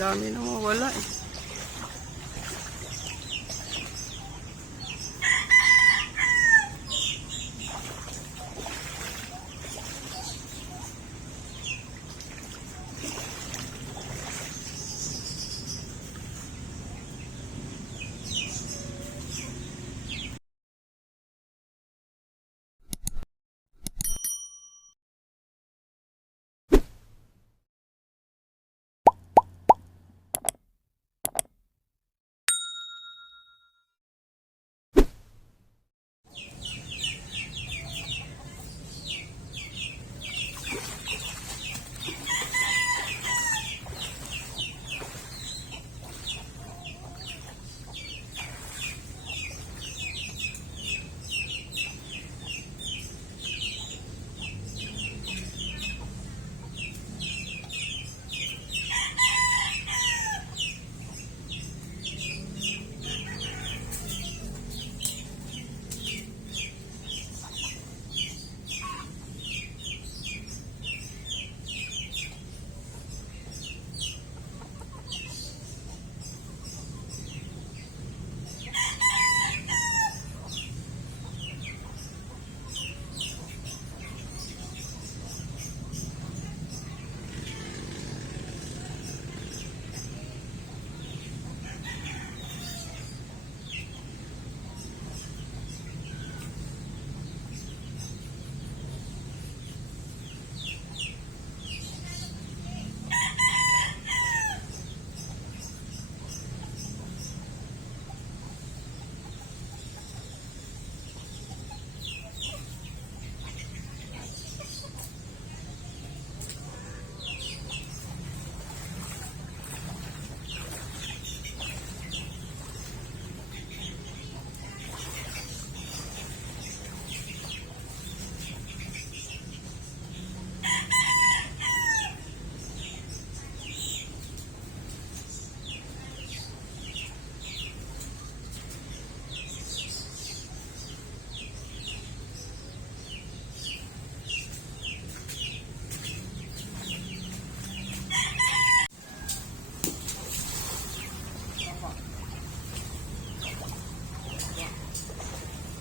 dami na mawala eh.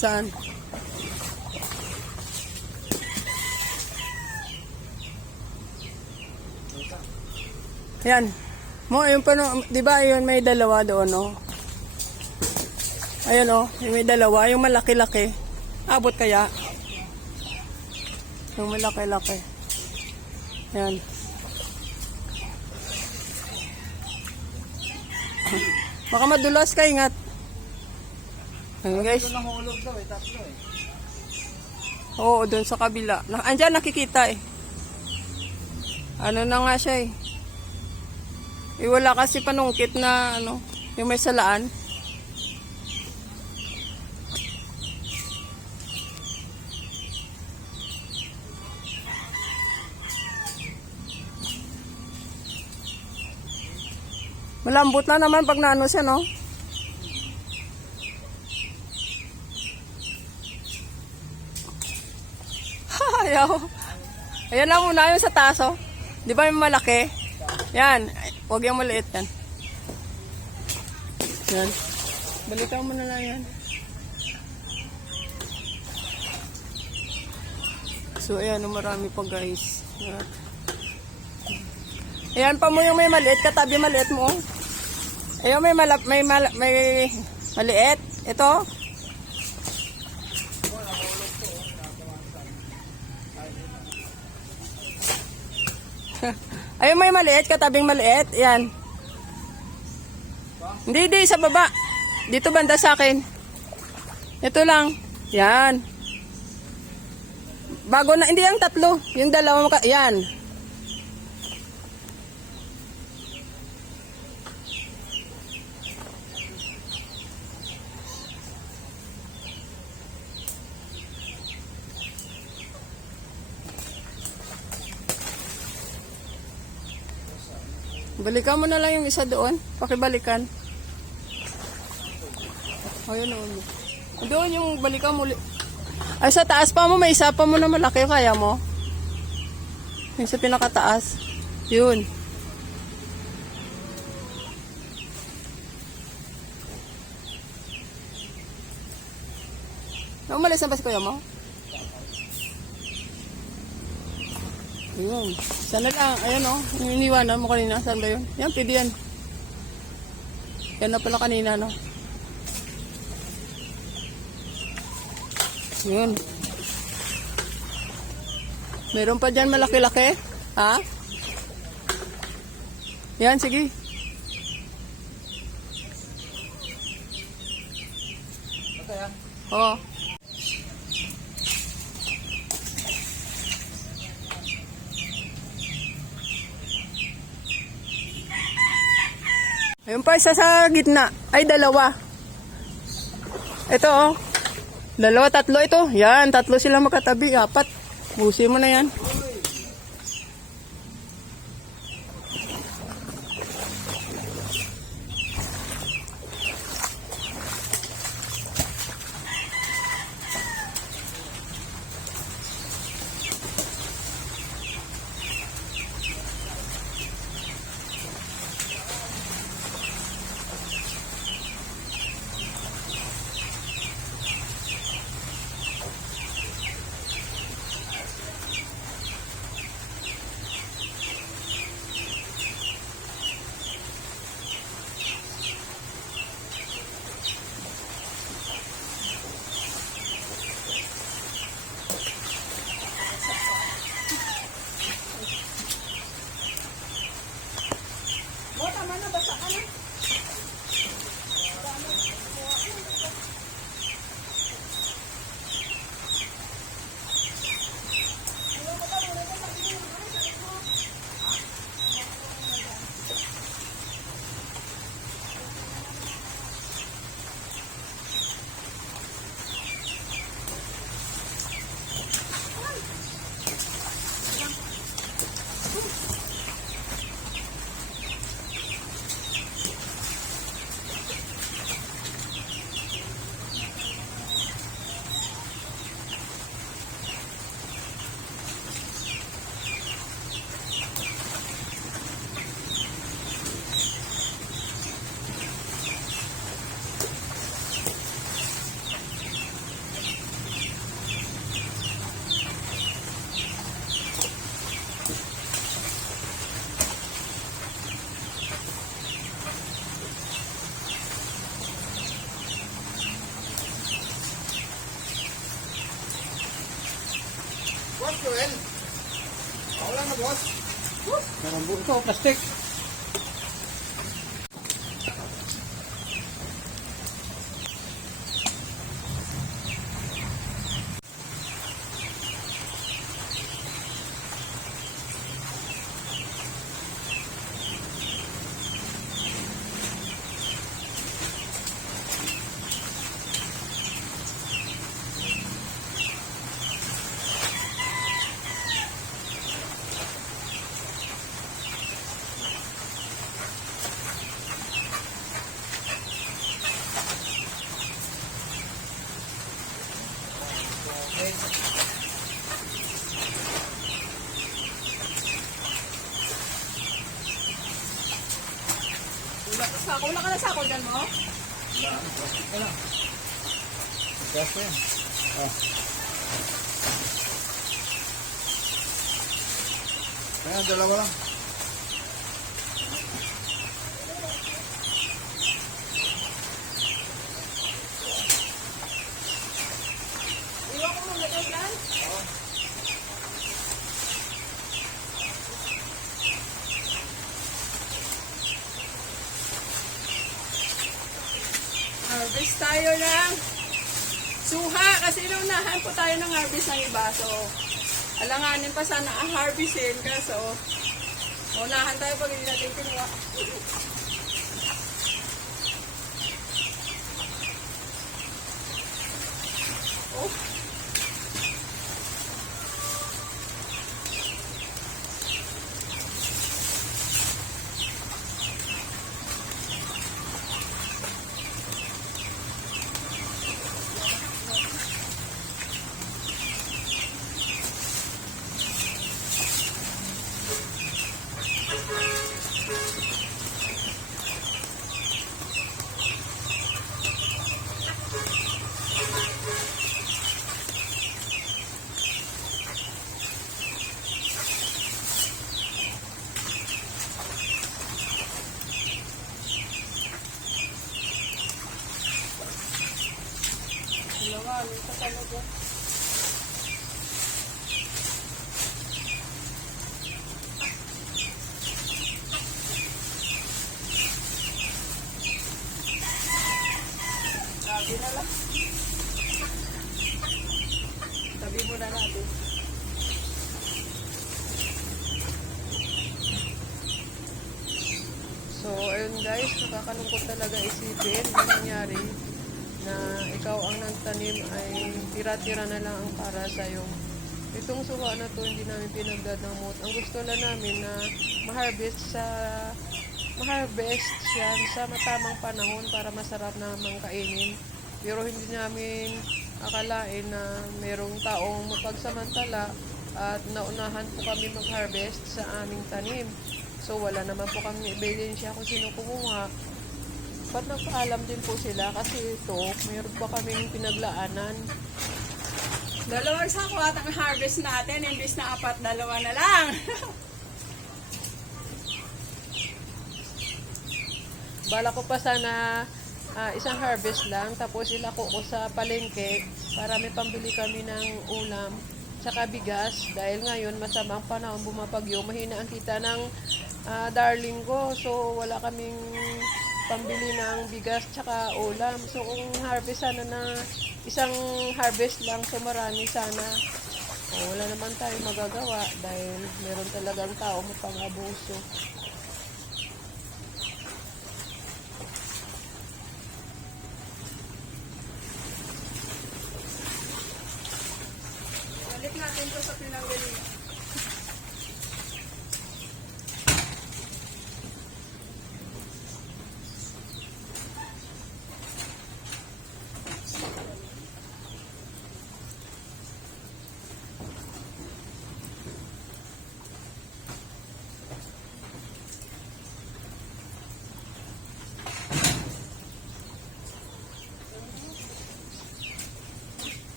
Saan? Yan. Mo, yung pano, di ba yun may dalawa doon, no? Ayun, oh, yung may dalawa, yung malaki-laki. Abot kaya? Yung malaki-laki. Yan. Baka madulas ka, ingat. Ayun, guys. Doon nahulog daw eh, tatlo eh. Oo, doon sa kabila. Andyan nakikita eh. Ano na nga siya eh. Wala kasi panungkit na ano, yung may salaan. Malambot na naman pag naano siya, no? Ayaw. Ayan lang muna yung sa taso. Di ba yung malaki? Yan. Huwag yung maliit yan. Yan. Balikan mo na lang yan. So, ayan. Marami pa, guys. Yan. Ayan pa mo yung may maliit. Katabi maliit mo. Ayan may maliit. Ito. Ayun may maliit, katabing maliit. Yan. Hindi, sa baba. Dito banda sa akin. Ito lang. Yan. Bago na, hindi yung tatlo. Yung dalawa, yan. Balikan mo na lang yung isa doon. Pakibalikan. Ayun o. Doon yung balikan mo. Ay, sa taas pa mo. May isa pa mo na malaki. Kaya mo? Yung sa pinakataas. Yun. Umalis na ba si kuya mo? Ayun. Sana lang. Ayan o. Yung iniwanan mo kanina. Saan ba yun? Yan, pwede yan. Yan na pala kanina, no? Yun. Meron pa dyan malaki-laki. Ha? Yan, sige. Oo. Ayun pa, isa sa gitna. Ay, dalawa. Ito, oh. Dalawa, tatlo ito. Yan, tatlo sila magkatabi. Apat. Busi mo na yan. Boss Joel. Ako lang na boss. Narambo ito, plastic. Wala ka na sako dyan mo? Wala. Gas pa yan. Ayan, dalawa lang. Iwan ko muna ito yan. Harvest tayo ng suha kasi naunahan po tayo ng harvest ng iba. So, alanganin pa sana ang harvestin kaso unahan tayo pag hindi natin kinuha. Oh. Hindi muna natin. So, ayun guys, nakakalungkot talaga isipin ang nangyari na ikaw ang nagtanim ay tira-tira na lang ang para sa'yo. Itong suha na to hindi namin pinagdadamot. Ang gusto lang namin na ma-harvest siya sa matamang panahon para masarap namang kainin. Pero hindi namin akalain na merong taong mapagsamantala at naunahan po kami mag-harvest sa aming tanim. So wala naman po kami ebidensya kung sino kumuha. Ba't nagpaalam din po sila kasi ito, mayroon pa kaming pinaglaanan. 2 sako at ang harvest natin, imbis na 4, 2 na lang. Bala ko pa sana isang harvest lang, tapos ilako ko sa palengke para may pambili kami ng ulam tsaka bigas. Dahil ngayon masama ang panahon, bumapagyo, mahina ang kita ng darling ko. So wala kaming pambili ng bigas tsaka ulam. So kung harvest sana na isang harvest lang, so marami sana. Wala naman tayo magagawa dahil meron talagang tao mapang-abuso. Balik natin to sa pinanggalingan.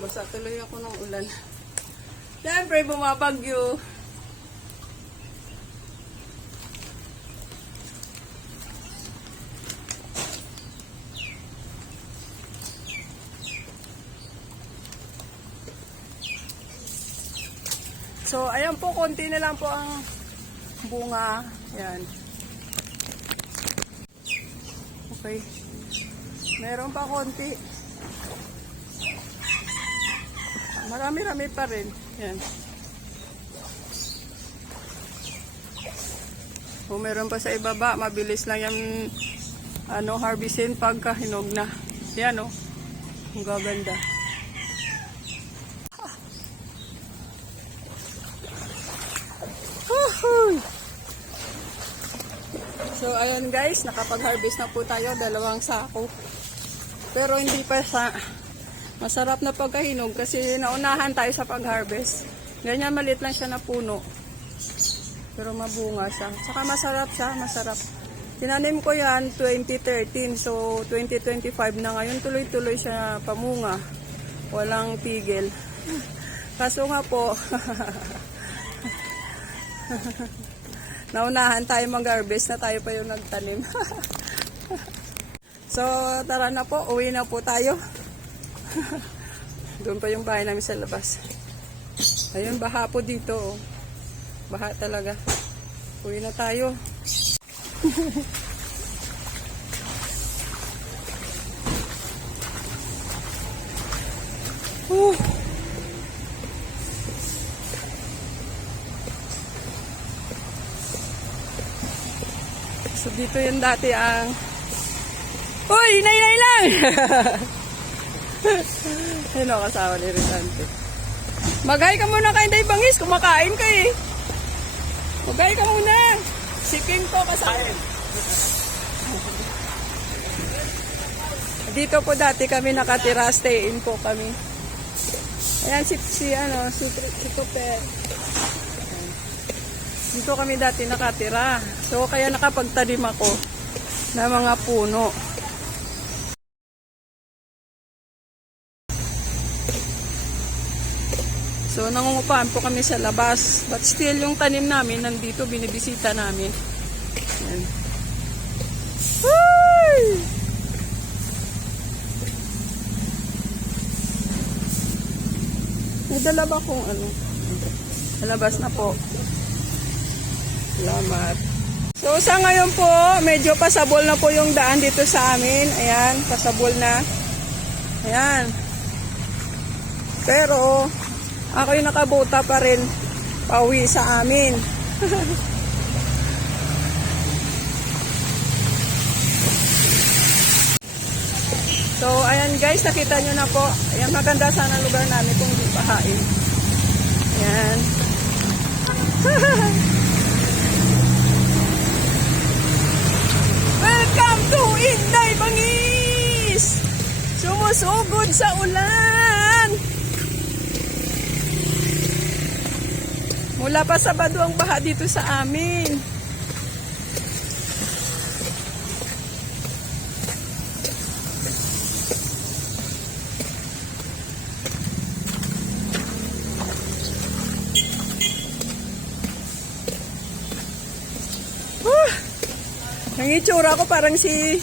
Basta tuloy ako ng ulan. Siyempre, bumabagyo. So, ayan po, konti na lang po ang bunga. Ayan. Okay. Meron pa konti. Marami-rami pa rin. Ayan. Kung meron pa sa ibaba, mabilis lang yung harvestin pagka hinog na. Ayan, oh. Ang gaganda. So, ayun guys, nakapag-harvest na po tayo, 2 sako. Pero hindi pa sa masarap na pagkahinog kasi naunahan tayo sa pag-harvest. Ganyan, maliit lang siya na puno. Pero mabunga siya. Saka masarap siya, masarap. Tinanim ko yan 2013, so 2025 na ngayon, tuloy-tuloy siya pamunga. Walang tigil. Kaso nga po, naunahan tayo mag-harvest na tayo pa yung nagtanim. So, tara na po. Uwi na po tayo. Doon pa yung bahay namin sa labas. Ayun, baha po dito. Oh. Baha talaga. Uwi na tayo. So dito yung dati ang uy, nay lang! Hello, kasama ni Rizante. Maghay ka muna kay Day Bangis, kumakain ka eh. Maghay ka muna. Si King po kasama. Dito po dati kami nakatira, stay in po kami. Ayan si Tuper. Dito kami dati nakatira. So, kaya nakapagtanim ako ng mga puno. So, nangungupahan po kami sa labas. But still, yung tanim namin, nandito, binibisita namin. Ayan. Woo! May dala ba kung ano? Malabas na po. Salamat. So sa ngayon po, medyo pasabol na po yung daan dito sa amin. Ayan, pasabol na. Ayan. Pero, ako'y nakabuta pa rin pauwi sa amin. So, ayan guys, nakita nyo na po. Ayan, maganda sana ang lugar namin kung di bahain. Ayan. Welcome to Inday Bangis! Sumusugod sa ulan! Mula pa Sabado ang baha dito sa amin. Ang itsura ko parang si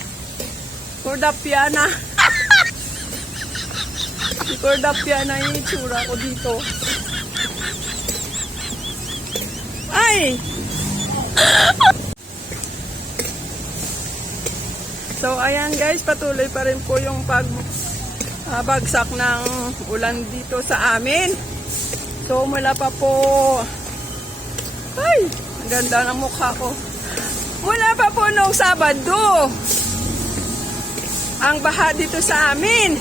Cordapiana. Si Cordapiana yung itsura ko dito. Ay! So, ayan guys, patuloy pa rin po yung bagsak ng ulan dito sa amin. So, mula pa po. Ay! Ang ganda ng mukha ko. Mula pa po noong Sabado, ang baha dito sa amin.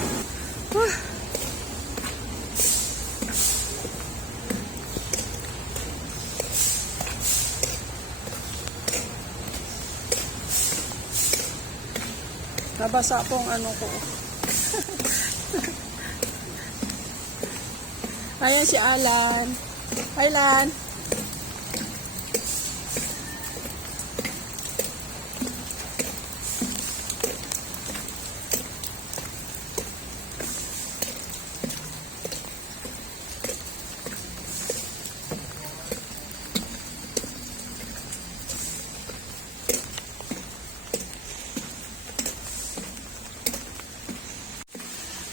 Nabasa pong ano ko. Ayan si Alan. Hi, Lan.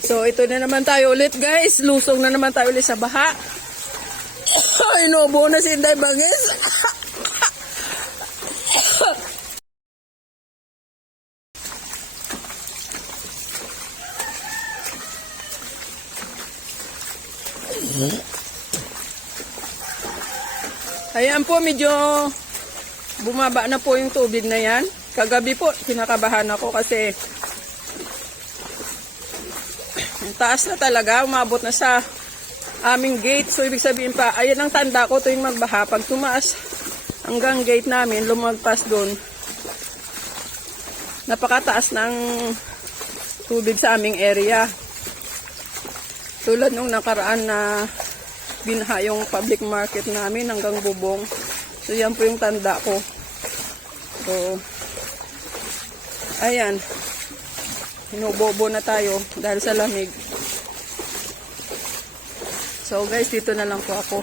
So, ito na naman tayo ulit, guys. Lusong na naman tayo ulit sa baha. Inuubo na si Inday Bangis. Ayan po, medyo bumaba na po yung tubig na yan. Kagabi po, kinakabahan ako kasi taas na talaga, umabot na sa aming gate. So, ibig sabihin pa, ayan ang tanda ko tuwing magbaha. Pag tumaas hanggang gate namin, lumagpas doon, napakataas ng tubig sa aming area. Tulad nung nakaraan na binaha yung public market namin hanggang bubong. So, yan po yung tanda ko. So, ayan. Hinubobo na tayo dahil sa lamig. So guys, dito na lang po ako.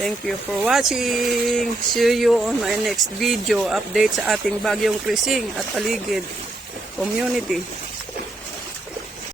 Thank you for watching. See you on my next video update sa ating Bagyong Krising at Paligid Community.